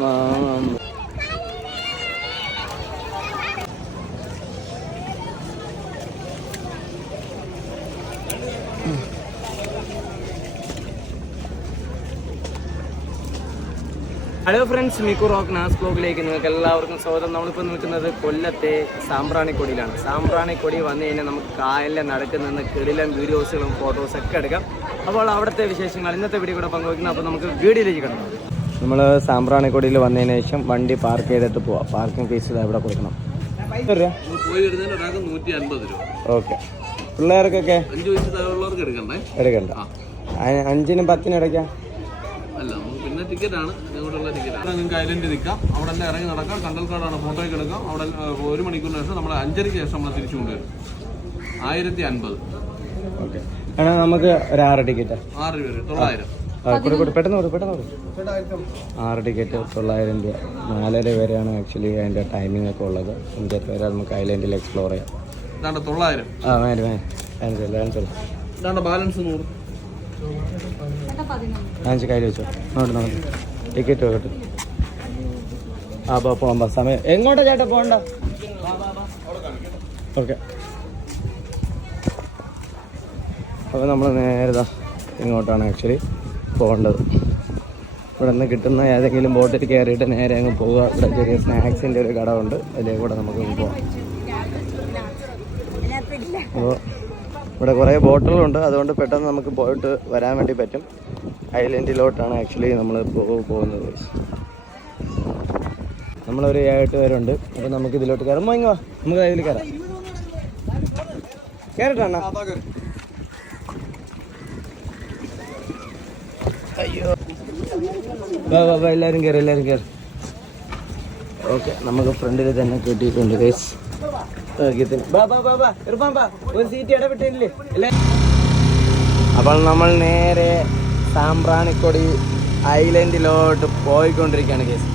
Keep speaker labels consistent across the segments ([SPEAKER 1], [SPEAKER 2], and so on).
[SPEAKER 1] Hello friends Mikku rock Naz ബ്ലോഗിലേക്ക് നിങ്ങൾക്ക് എല്ലാവർക്കും സ്വാഗതം. നമ്മളിപ്പോൾ നിൽക്കുന്നത് കൊല്ലത്തെ സാമ്പ്രാണിക്കൊടിയിലാണ്. സാമ്പ്രാണിക്കൊടി വന്നു കഴിഞ്ഞാൽ നമുക്ക് കായലിലെ നടുക്ക് നിന്ന് കെളിലും വീഡിയോസുകളും ഫോട്ടോസും ഒക്കെ എടുക്കാം. അപ്പോൾ അവിടുത്തെ വിശേഷങ്ങൾ ഇന്നത്തെ വീഡിയോ കൂടെ പങ്കുവയ്ക്കുന്നത് അപ്പോൾ നമുക്ക് വീഡിയോയിലേക്ക് കിടക്കാം. നമ്മൾ സാമ്പ്രാണിക്കൊടിയിൽ വന്നതിന് ശേഷം വണ്ടി പാർക്ക് ചെയ്തിട്ട് പോവാം. പാർക്കിംഗ് ഫീസ് ഇവിടെ കൊടുക്കണം. ഓക്കെ. പിള്ളേർക്കൊക്കെ
[SPEAKER 2] എടുക്കണ്ടേ?
[SPEAKER 1] അഞ്ചിനും പത്തിനും ഇടയ്ക്കാം?
[SPEAKER 2] അല്ല ടിക്കറ്റ് ടിക്കറ്റാണ് ഇങ്ങോട്ടുള്ള ടിക്കറ്റ് നിങ്ങൾക്ക് ഐലൻഡിൽ നിൽക്കാം. അവിടെ തന്നെ ഇറങ്ങി നടക്കാം. കണ്ടൽക്കാടാണ് ഫോട്ടോയ്ക്ക് എടുക്കാം. അവിടെ ഒരു മണിക്കൂറിന് ശേഷം നമ്മൾ അഞ്ചരയ്ക്ക് ശേഷം നമ്മൾ തിരിച്ചു കൊണ്ടുവരും. ആയിരത്തി അൻപത്.
[SPEAKER 1] ഓക്കെ. നമുക്ക് ഒരു ആറ് ടിക്കറ്റ്
[SPEAKER 2] ആറ് പേര്. തൊള്ളായിരം.
[SPEAKER 1] പെട്ടെന്ന് പെട്ടെന്ന്. ആറ് ടിക്കറ്റ് തൊള്ളായിരം രൂപ. നാലര വരെയാണ് ആക്ച്വലി അതിന്റെ ടൈമിംഗ് ഒക്കെ ഉള്ളത്. അഞ്ചര വരെ നമുക്ക് ഐലൻഡിൽ എക്സ്പ്ലോർ ചെയ്യാം.
[SPEAKER 2] തൊള്ളായിരം.
[SPEAKER 1] ആ വേണ്ട
[SPEAKER 2] ബാലൻസ് നൂറ്.
[SPEAKER 1] അഞ്ച് കയ്യിൽ വെച്ചോ. നോട്ട് നോട്ട് ടിക്കറ്റ് വെക്കട്ടെ ആ പോ പോകാം സമയം. എങ്ങോട്ടാ ചേട്ടാ പോകണ്ട? ഓക്കെ. അപ്പോൾ നമ്മൾ നേരെ ഇങ്ങോട്ടാണ് ആക്ച്വലി പോകേണ്ടത്. ഇവിടെ നിന്ന് കിട്ടുന്ന ഏതെങ്കിലും ബോട്ടിൽ കയറിയിട്ട് നേരെ അങ്ങ് പോവുക. ഇവിടെ ചെറിയ സ്നാക്സിന്റെ ഒരു കട ഉണ്ട് അതിലേക്ക് കൂടെ നമുക്ക് പോകാം അപ്പോൾ ഇവിടെ കുറേ ബോട്ടുകളുണ്ട് അതുകൊണ്ട് പെട്ടെന്ന് നമുക്ക് പോയിട്ട് വരാൻ വേണ്ടി പറ്റും. ഐലൻഡിലോട്ടാണ് ആക്ച്വലി നമ്മൾ പോകുന്നത്. നമ്മളൊരു ഏഴെട്ട് പേരുണ്ട്. അപ്പോൾ നമുക്ക് ഇതിലോട്ട് കയറുമ്പോൾ ഇങ്ങോ നമുക്ക് അതിൽ കയറാം. കയറട്ടെ അണ്ണാ? അയ്യോ വാ വാ വാ എല്ലാവരും കയറി എല്ലാവരും കയറി ഓക്കെ നമുക്ക് ഫ്രണ്ടിൽ തന്നെ കെട്ടിയിട്ടുണ്ട് ഗൈസ് അപ്പോൾ നമ്മൾ നേരെ സാമ്പ്രാണിക്കൊടി ഐലൻഡിലോട്ട് പോയിക്കൊണ്ടിരിക്കുകയാണ് കേസ്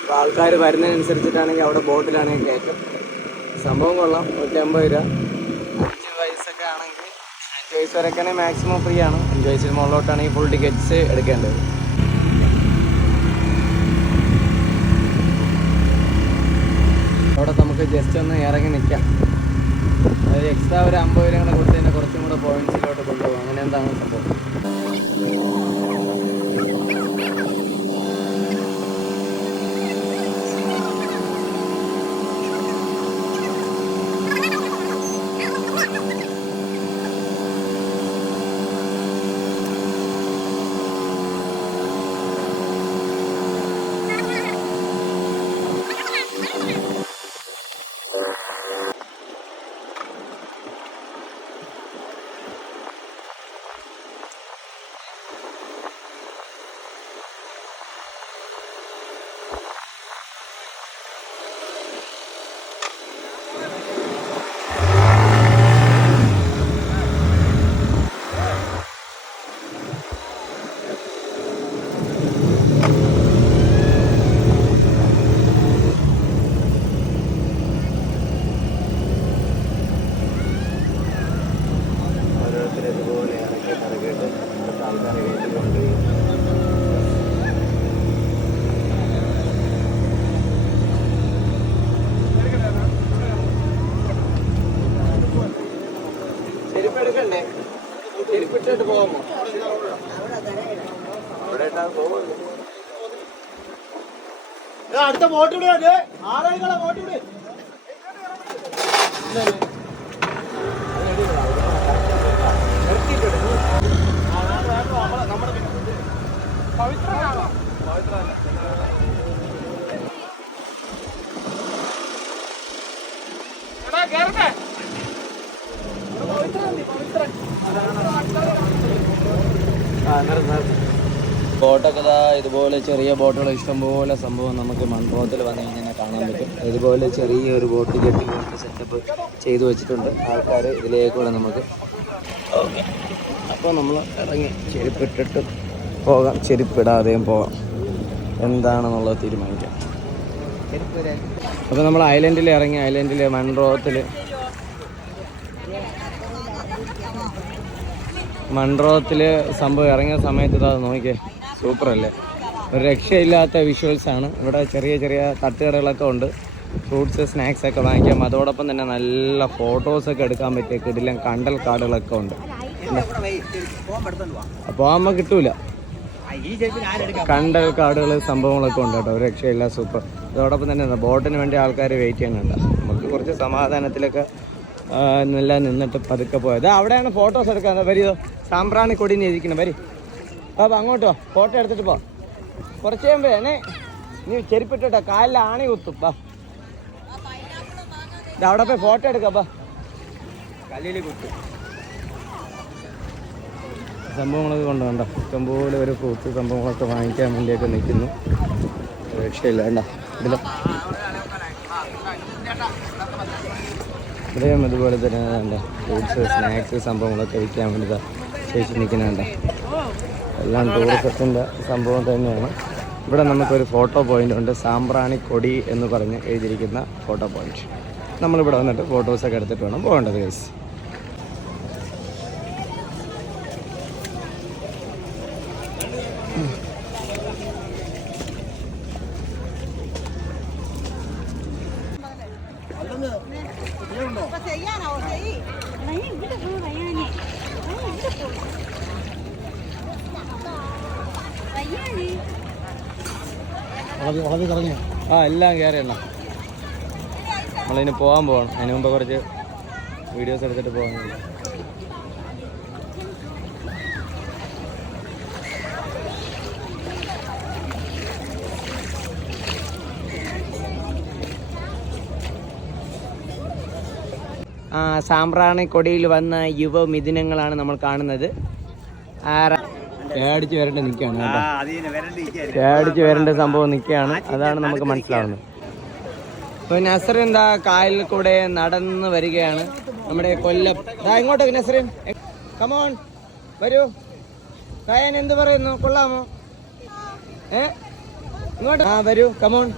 [SPEAKER 1] അപ്പോൾ ആൾക്കാർ വരുന്നതിനനുസരിച്ചിട്ടാണെങ്കിൽ അവിടെ ബോട്ടിലാണെങ്കിൽ കയറ്റും. സംഭവം കൊള്ളാം നൂറ്റി അമ്പത് രൂപ. അഞ്ച് വരക്കാണെങ്കിൽ മാക്സിമം ഫ്രീ ആണ് അഞ്ച് വയസ്സിന് മുകളിലോട്ടാണെങ്കിൽ ഫുൾ ടിക്കറ്റ്സ് എടുക്കേണ്ടത്. അവിടെ നമുക്ക് ജസ്റ്റ് ഒന്ന് ഇറങ്ങി നിൽക്കാം അതായത് എക്സ്ട്രാ ഒരു അമ്പത് രൂപ കൂടെ കൊടുത്ത് തന്നെ കുറച്ചും കൂടെ പോയിന്റ്സിലോട്ട് കൊണ്ടുപോകും. അങ്ങനെ എന്താണ് സംഭവം? അവിടെ ഇട്ടാ പോകുമല്ലോ
[SPEAKER 3] അടുത്ത ബോട്ട് വിടുക ആ ബോട്ട് വിട്
[SPEAKER 1] ബോട്ടൊക്കെ ഇതാ ഇതുപോലെ ചെറിയ ബോട്ടുകൾ ഇഷ്ടംപോലെ സംഭവം നമുക്ക് മൺപോത്തിൽ വന്നു കഴിഞ്ഞാൽ കാണാൻ പറ്റും. ഇതുപോലെ ചെറിയ ഒരു ബോട്ട് കെട്ടി പോലത്തെ സെറ്റപ്പ് ചെയ്തു വെച്ചിട്ടുണ്ട്. ആൾക്കാർ ഇതിലേക്കൂടെ നമുക്ക് ഓക്കെ. അപ്പോൾ നമ്മൾ ഇറങ്ങി ചെരുപ്പിട്ടിട്ട് പോകാം. ചെരുപ്പിടാതെയും പോകാം എന്താണെന്നുള്ളത് തീരുമാനിക്കാം. അപ്പോൾ നമ്മൾ ഐലൻഡിൽ ഇറങ്ങി ഐലൻഡിൽ മൺറോത്തിൽ മൺട്രോത്തിൽ സംഭവം ഇറങ്ങിയ സമയത്ത് ഇതാ നോക്കിയേ. സൂപ്പർ അല്ലേ ഒരു രക്ഷയില്ലാത്ത വിഷ്വൽസ് ആണ്. ഇവിടെ ചെറിയ ചെറിയ തട്ടുകടകളൊക്കെ ഉണ്ട്. ഫ്രൂട്ട്സ് സ്നാക്സ് ഒക്കെ വാങ്ങിക്കാം. അതോടൊപ്പം തന്നെ നല്ല ഫോട്ടോസൊക്കെ എടുക്കാൻ പറ്റിയ കിടിലം കണ്ടൽ കാടുകളൊക്കെ ഉണ്ട്. അപ്പോൾ ആകുമ്പോൾ കിട്ടൂല. കണ്ടൽ കാടുകൾ സംഭവങ്ങളൊക്കെ ഉണ്ട് കേട്ടോ. രക്ഷയില്ല സൂപ്പർ അതോടൊപ്പം തന്നെ ബോട്ടിന് വേണ്ടി ആൾക്കാർ വെയിറ്റ് ചെയ്യുന്നുണ്ട്. നമുക്ക് കുറച്ച് സമാധാനത്തിലൊക്കെ എന്നെല്ലാം നല്ല നിന്നിട്ട് പതുക്കെ പോയത്. അവിടെയാണ് ഫോട്ടോസ് എടുക്കാൻ. വരിയോ സാമ്പ്രാണി കൊടിന് ഇരിക്കണം വരി. അപ്പോൾ അങ്ങോട്ടോ ഫോട്ടോ എടുത്തിട്ട് പോ. കുറച്ച് കഴിയുമ്പോ എന്നെ നീ ചെരുപ്പിട്ടോ കാലിൽ ആണി കുത്തും. ബാ അവിടെ പോയി ഫോട്ടോ എടുക്കാം ബാ കല്ലിൽ കുത്തും. സംഭവങ്ങളൊക്കെ കൊണ്ടുപോകണ്ട ഇഷ്ടംപോലെ ഒരു ഫ്രൂട്ട്സ് സംഭവങ്ങളൊക്കെ വാങ്ങിക്കാൻ വേണ്ടിയൊക്കെ നിൽക്കുന്നു. രക്ഷയില്ല വേണ്ട. ഇതിലോ. ഇവിടെയും അതുപോലെ തന്നെ ഫ്രൂട്ട്സ് സ്നാക്സ് സംഭവങ്ങളൊക്കെ വിൽക്കാൻ വേണ്ടി ദാ ചേച്ചി നിൽക്കുന്നുണ്ട് എല്ലാം ടൂറിസത്തിന്റെ സംഭവം തന്നെയാണ്. ഇവിടെ നമുക്കൊരു ഫോട്ടോ പോയിന്റ് ഉണ്ട്. സാമ്പ്രാണി കൊടി എന്ന് പറഞ്ഞ് എഴുതിയിരിക്കുന്ന ഫോട്ടോ പോയിന്റ് നമ്മളിവിടെ വന്നിട്ട് ഫോട്ടോസൊക്കെ എടുത്തിട്ട് വേണം പോകേണ്ടത് കേസ്
[SPEAKER 4] അപ്പൊ ചെയ്യാനോ ചെയ് ഇവിടെ പോ വയ്യാനി ഇവിടെ പോ വയ്യാനി
[SPEAKER 1] ആ എല്ലാം കയറി എണ്ണ. നമ്മളിനി പോകാൻ പോകണം അതിന് മുമ്പ് കുറച്ച് വീഡിയോസ് എടുത്തിട്ട് പോകാൻ ആ സാമ്പ്രാണി കൊടിയിൽ വന്ന യുവ മിഥുനങ്ങളാണ് നമ്മൾ കാണുന്നത്. പേടിച്ച് വരേണ്ട നിൽക്കുകയാണ് കേട്ടോ. പേടിച്ച് വരേണ്ട സംഭവം നിൽക്കുകയാണ് അതാണ് നമുക്ക് മനസ്സിലാവുന്നത്. അപ്പൊ നസർ എന്താ കായലിൽ കൂടെ നടന്ന് വരികയാണ്. നമ്മുടെ കൊല്ലം. ഇങ്ങോട്ടേക്ക് നസറിൻ കമോൺ വരൂ. കായൻ എന്ത് പറയുന്നു? കൊള്ളാമോ? ഏ? ഇങ്ങോട്ട്. ആ വരൂ. കമോൺ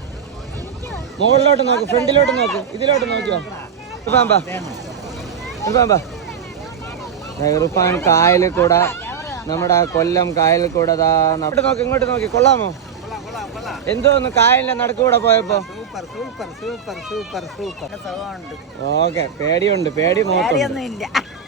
[SPEAKER 1] മുകളിലോട്ട് നോക്ക്. ഫ്രണ്ടിലോട്ട് നോക്ക്. ഇതിലോട്ട് നോക്കിയോ? ഇപ്പാമ്പാ ഇപ്പാമ്പാ ഇറുഫാൻ കായലിൽ കൂടെ നമ്മുടെ കൊല്ലം കായൽ കൂടെ ഇങ്ങോട്ട് നോക്ക് ഇങ്ങോട്ട് നോക്കി കൊള്ളാമോ? എന്തോ ഒന്ന് കായലിന്റെ നടക്കൂടെ പോയപ്പോ. ഓക്കെ പേടിയുണ്ട് പേടി മോട്ടൊന്നും
[SPEAKER 4] ഇല്ല